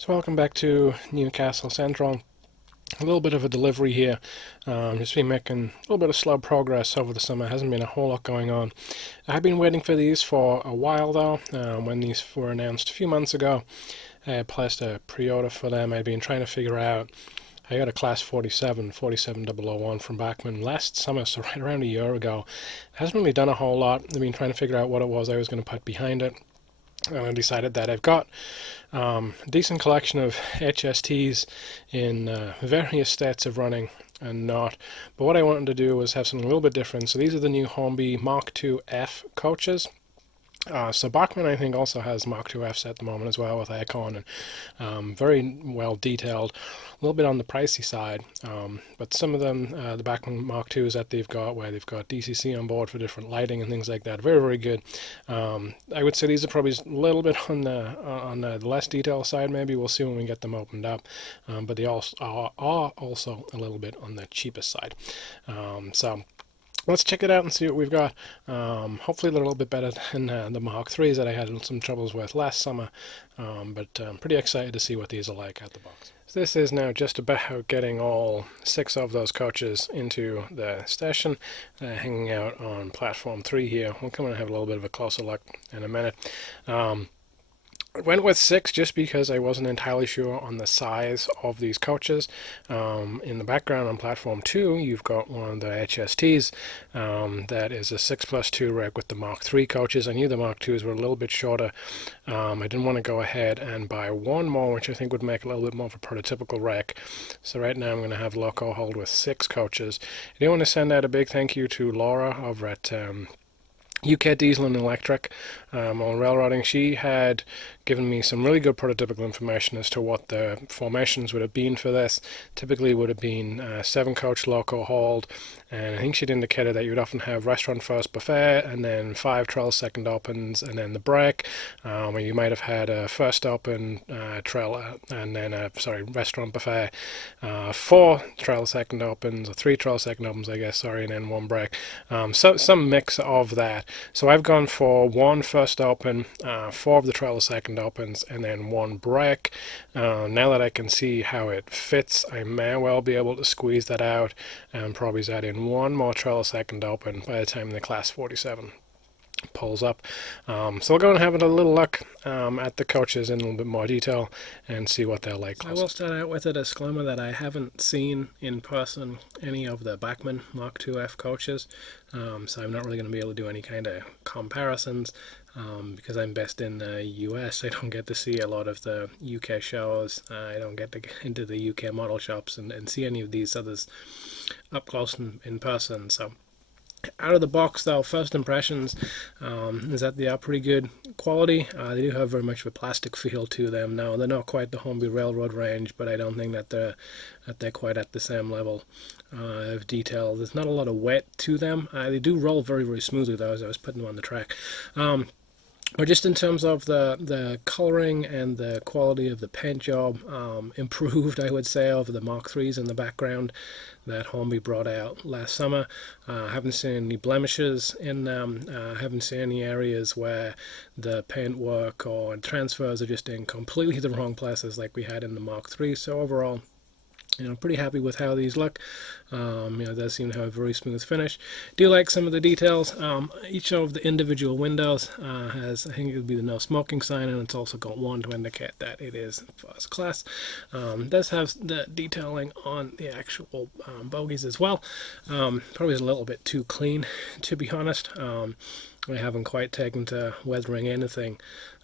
So welcome back to Newcastle Central. A little bit of a delivery here. Just been making a little bit of slow progress over the summer. Hasn't been a whole lot going on. I've been waiting for these for a while though. When these were announced a few months ago, I placed a pre-order for them. I've been trying to figure out. I got a class 47001 from Bachmann last summer, so right around a year ago. Hasn't really done a whole lot. I've been trying to figure out what it was I was going to put behind it. And I decided that I've got a decent collection of HSTs in various states of running and not. But what I wanted to do was have something a little bit different. So these are the new Hornby Mk2F coaches. So Bachmann, I think, also has Mk2Fs at the moment as well with Acorn, and very well detailed. A little bit on the pricey side, but some of them, the Bachmann Mk2s that they've got, where they've got DCC on board for different lighting and things like that, very, very good. I would say these are probably a little bit on the less detailed side. Maybe we'll see when we get them opened up, but they also are also a little bit on the cheapest side. So let's check it out and see what we've got. Hopefully they're a little bit better than the Mach 3s that I had some troubles with last summer, but I'm pretty excited to see what these are like out the box. So this is now just about getting all 6 of those coaches into the station, hanging out on platform 3 here. We'll come and have a little bit of a closer look in a minute. I went with 6 just because I wasn't entirely sure on the size of these coaches. In the background on platform 2, you've got one of the HSTs that is a 6+2 rig with the Mark 3 coaches. I knew the Mark 2s were a little bit shorter. I didn't want to go ahead and buy one more, which I think would make a little bit more of a prototypical rack. So right now I'm going to have Loco Hold with 6 coaches. I do want to send out a big thank you to Laura over at UK Diesel and Electric on railroading. She had given me some really good prototypical information as to what the formations would have been for this. Typically would have been 7 coach Loco Hold, and I think she'd indicated that you would often have restaurant first buffet and then 5 trail second opens and then the break, or you might have had a first open trail and then restaurant buffet, 4 trail second opens or 3 trail second opens I guess, sorry, and then 1 break. So some mix of that. So I've gone for 1 first open, 4 of the trail second opens, and then 1 break. Now that I can see how it fits, I may well be able to squeeze that out and probably add in 1 more trail second open by the time the class 47 pulls up. So we'll go and have a little look at the coaches in a little bit more detail and see what they're like. I will start out with a disclaimer that I haven't seen in person any of the Bachmann Mk2F coaches, so I'm not really going to be able to do any kind of comparisons because I'm based in the US. I don't get to see a lot of the UK shows. I don't get to get into the UK model shops and see any of these others up close in person. So out of the box though, first impressions is that they are pretty good quality. They do have very much of a plastic feel to them. Now they're not quite the Hornby Railroad range, but I don't think that they're quite at the same level of detail. There's not a lot of wet to them. They do roll very, very smoothly though as I was putting them on the track. But just in terms of the colouring and the quality of the paint job, improved, I would say, over the Mark 3s in the background that Hornby brought out last summer. I haven't seen any blemishes in them. I haven't seen any areas where the paint work or transfers are just in completely the wrong places like we had in the Mark 3. So overall, pretty happy with how these look. It does seem to have a very smooth finish. Do like some of the details. Each of the individual windows has, I think it would be the no smoking sign, and it's also got one to indicate that it is first class. It does have the detailing on the actual bogies as well. Probably is a little bit too clean, to be honest. I haven't quite taken to weathering anything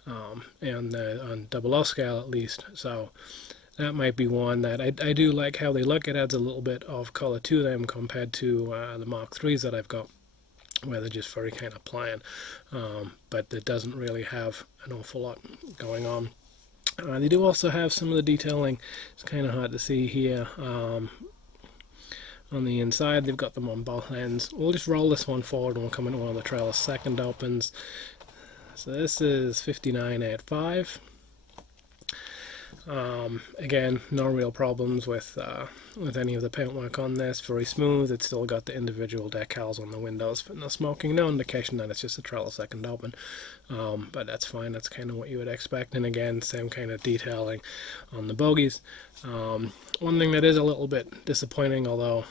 on 00 scale at least, so that might be one that I do like how they look. It adds a little bit of color to them compared to the Mark 3s that I've got, where they're just very kind of plain, but it doesn't really have an awful lot going on. They do also have some of the detailing. It's kind of hard to see here. On the inside, they've got them on both ends. We'll just roll this one forward and we'll come into one of the trailer second opens. So this is 5985. Again, no real problems with any of the paintwork on this. Very smooth. It's still got the individual decals on the windows for no smoking. No indication that it's just a trellis second open, but that's fine. That's kind of what you would expect. And again, same kind of detailing on the bogies. One thing that is a little bit disappointing, although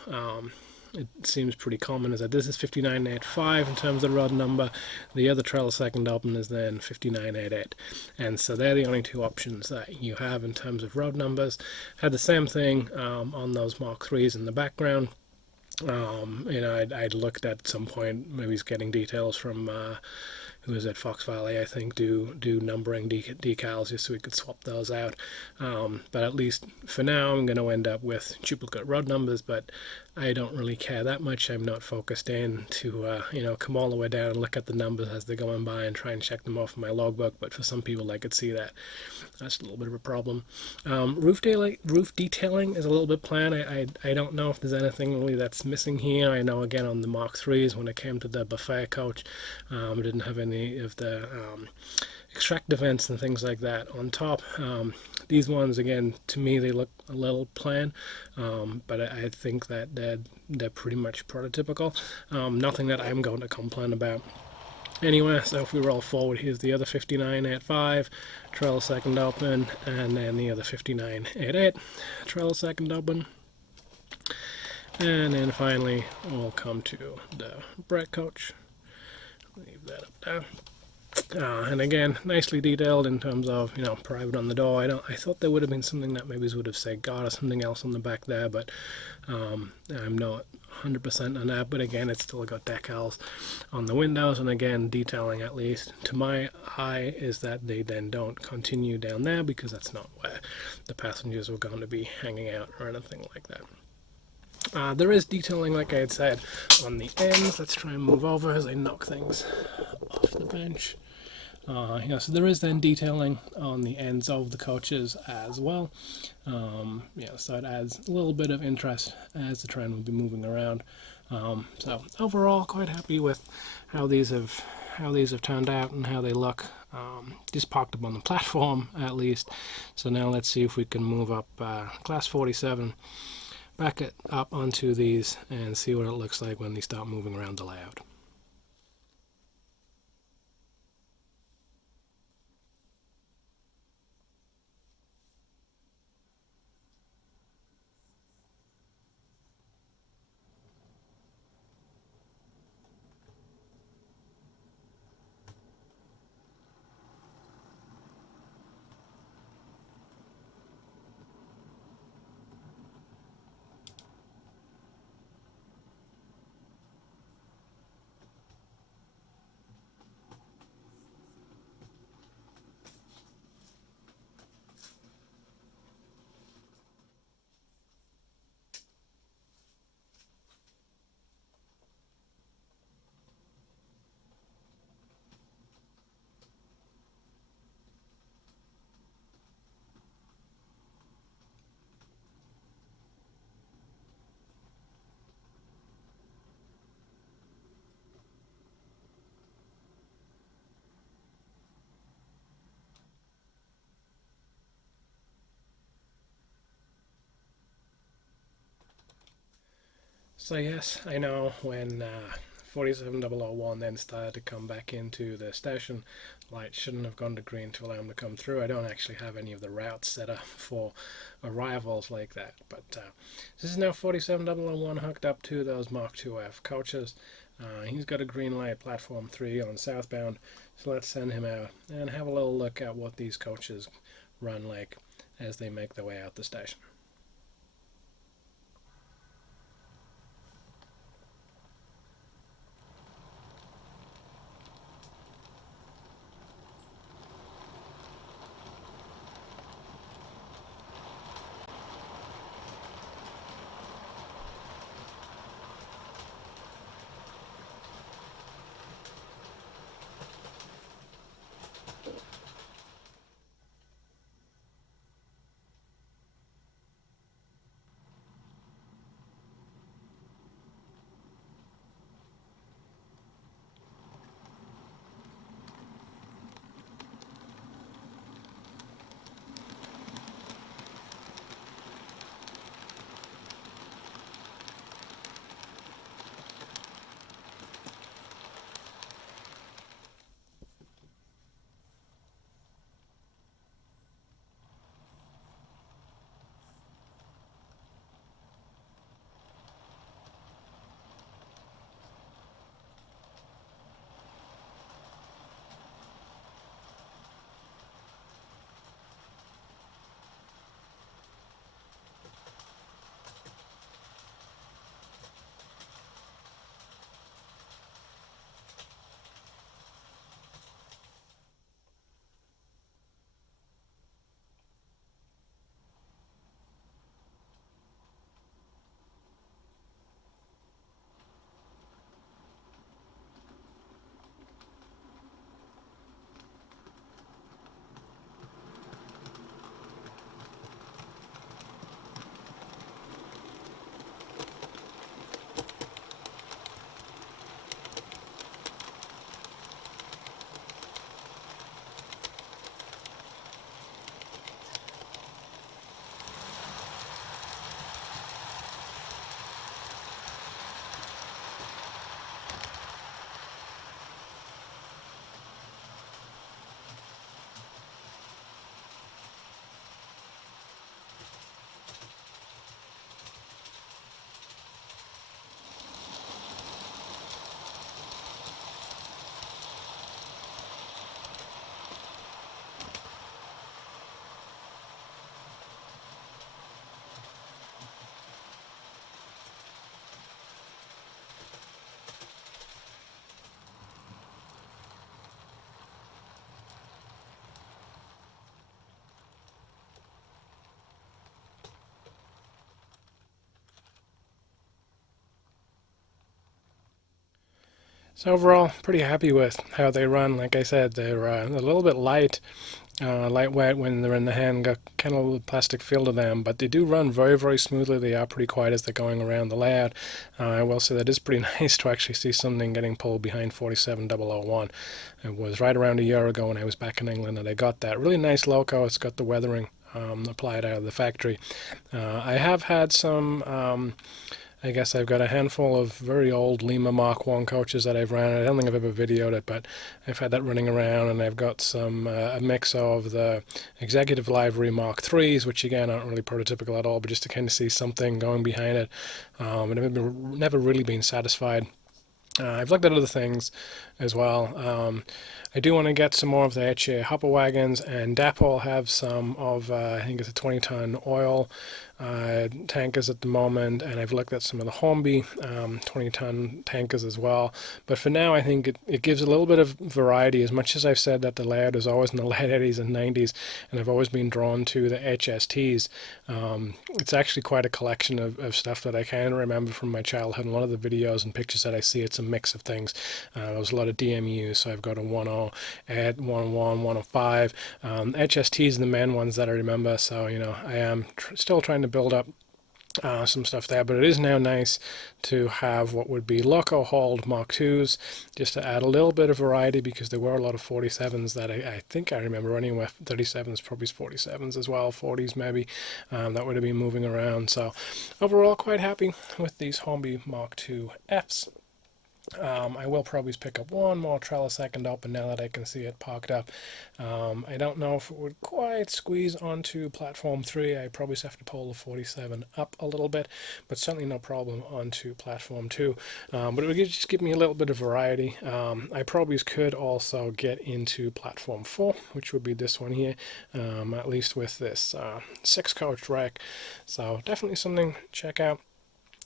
it seems pretty common, is that this is 5985 in terms of rod number. The other trellis second open is then 5988, and so they're the only two options that you have in terms of rod numbers. Had the same thing on those Mark IIIs in the background. I'd looked at some point, maybe he's getting details from who was at Fox Valley, I think, do numbering decals just so we could swap those out. But at least for now, I'm going to end up with duplicate rod numbers, but I don't really care that much. I'm not focused in to, come all the way down and look at the numbers as they're going by and try and check them off in my logbook, but for some people, I could see that. That's a little bit of a problem. Roof detailing is a little bit planned. I don't know if there's anything really that's missing here. I know, again, on the Mark IIIs, when it came to the buffet coach, I didn't have any of the extractive vents and things like that on top. These ones, again, to me, they look a little plain, but I think that they're pretty much prototypical. Nothing that I'm going to complain about. Anyway, so if we roll forward, here's the other 5985, trellis second open, and then the other 5988, trellis second open. And then finally, we'll come to the brake coach. Leave that up there. And again, nicely detailed in terms of, private on the door. I thought there would have been something that maybe would have said God or something else on the back there, but I'm not 100% on that. But again, it's still got decals on the windows, and again, detailing, at least to my eye, is that they then don't continue down there, because that's not where the passengers were going to be hanging out or anything like that. There is detailing, like I had said, on the ends. Let's try and move over as I knock things off the bench. So there is then detailing on the ends of the coaches as well. So it adds a little bit of interest as the train will be moving around. So overall, quite happy with how these have turned out and how they look. Just parked up on the platform, at least. So now let's see if we can move up class 47. Back it up onto these and see what it looks like when they start moving around the layout. So yes, I know when 47001 then started to come back into the station, lights shouldn't have gone to green to allow them to come through. I don't actually have any of the routes set up for arrivals like that, but this is now 47001 hooked up to those Mark 2F coaches. He's got a green light, platform 3 on southbound, so let's send him out and have a little look at what these coaches run like as they make their way out the station. So overall, pretty happy with how they run. Like I said, they're a little bit lightweight when they're in the hand, got kind of a little plastic feel to them, but they do run very, very smoothly. They are pretty quiet as they're going around the layout. I will say that is pretty nice to actually see something getting pulled behind 47001. It was right around a year ago when I was back in England that I got that really nice Loco. It's got the weathering applied out of the factory. I have had some I guess I've got a handful of very old Lima Mark 1 coaches that I've ran. I don't think I've ever videoed it, but I've had that running around, and I've got some a mix of the Executive Livery Mark 3s, which again aren't really prototypical at all, but just to kind of see something going behind it. And I've never really been satisfied. I've looked at other things as well. I do want to get some more of the HA hopper wagons, and Dapol have some of, I think it's a 20-ton oil tankers at the moment, and I've looked at some of the Hornby 20-ton tankers as well. But for now, I think it gives a little bit of variety, as much as I've said that the layout is always in the late 80s and 90s, and I've always been drawn to the HSTs. It's actually quite a collection of stuff that I kind of remember from my childhood, and a lot of the videos and pictures that I see, it's a mix of things. There was a lot of DMUs, so I've got a 1.0, at 1.1, 1.05. HSTs are the main ones that I remember, so I am still trying to build up some stuff there, but it is now nice to have what would be Loco Hold Mark 2s, just to add a little bit of variety, because there were a lot of 47s that I think I remember running with, 37s, probably 47s as well, 40s maybe, that would have been moving around. So overall, quite happy with these Hornby Mk2Fs. I will probably pick up one more trellis second open now that I can see it parked up. I don't know if it would quite squeeze onto platform 3. I probably have to pull the 47 up a little bit, but certainly no problem onto platform 2. But it would just give me a little bit of variety. I probably could also get into platform 4, which would be this one here, at least with this 6-coach rack. So definitely something to check out.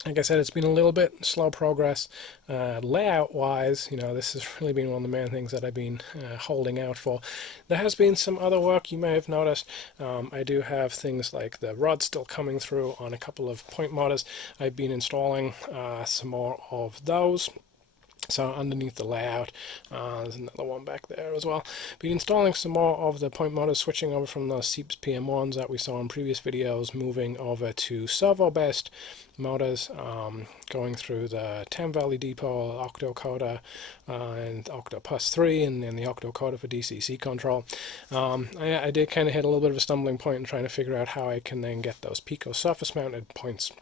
Like I said, it's been a little bit slow progress. Layout-wise, this has really been one of the main things that I've been holding out for. There has been some other work you may have noticed. I do have things like the rods still coming through on a couple of point motors. I've been installing some more of those. So underneath the layout, there's another one back there as well. Been installing some more of the point motors, switching over from those Seeps PM1s that we saw in previous videos, moving over to servo-based motors, going through the Thames Valley Depot, Octocoder, and Octopus 3, and then the Octocoder for DCC control. I did kind of hit a little bit of a stumbling point in trying to figure out how I can then get those Pico surface-mounted points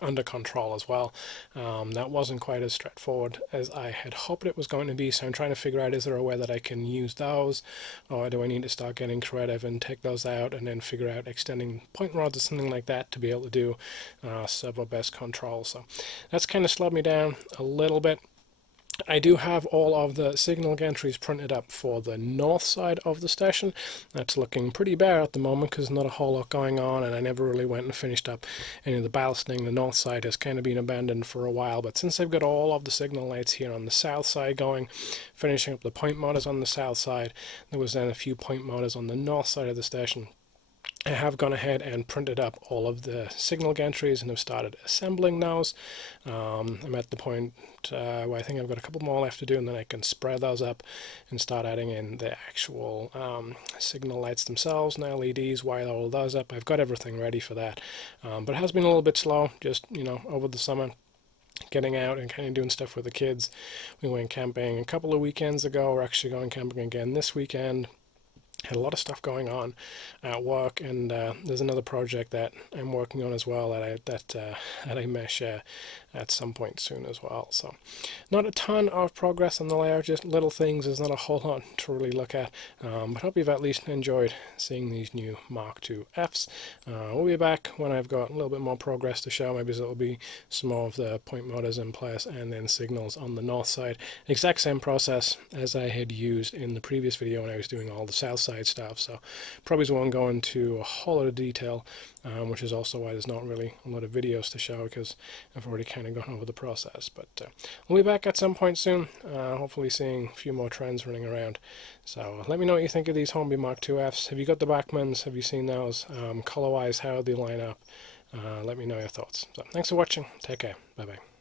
under control as well. That wasn't quite as straightforward as I had hoped it was going to be, so I'm trying to figure out, is there a way that I can use those, or do I need to start getting creative and take those out and then figure out extending point rods or something like that to be able to do servo-based control. So that's kind of slowed me down a little bit. I do have all of the signal gantries printed up for the north side of the station. That's looking pretty bare at the moment because there's not a whole lot going on, and I never really went and finished up any of the ballasting. The north side has kind of been abandoned for a while, but since I've got all of the signal lights here on the south side going, finishing up the point motors on the south side, there was then a few point motors on the north side of the station. I have gone ahead and printed up all of the signal gantries and have started assembling those. I'm at the point where I think I've got a couple more left to do, and then I can spread those up and start adding in the actual signal lights themselves and LEDs, wire all of those up. I've got everything ready for that, but it has been a little bit slow, just over the summer, getting out and kind of doing stuff with the kids. We went camping a couple of weekends ago. We're actually going camping again this weekend. Had a lot of stuff going on at work, and there's another project that I'm working on as well that I may share at some point soon as well. So not a ton of progress on the layout, just little things. There's not a whole lot to really look at, but hope you've at least enjoyed seeing these new Mark II Fs. We'll be back when I've got a little bit more progress to show. Maybe it'll be some more of the point motors in place and then signals on the north side. Exact same process as I had used in the previous video when I was doing all the south side stuff, so probably won't go into a whole lot of detail, which is also why there's not really a lot of videos to show, because I've already kind of gone over the process. But we'll be back at some point soon, hopefully seeing a few more trends running around. So let me know what you think of these Hornby Mk2Fs. Have you got the Bachmans? Have you seen those? Color-wise, how they line up? Let me know your thoughts. So thanks for watching. Take care. Bye-bye.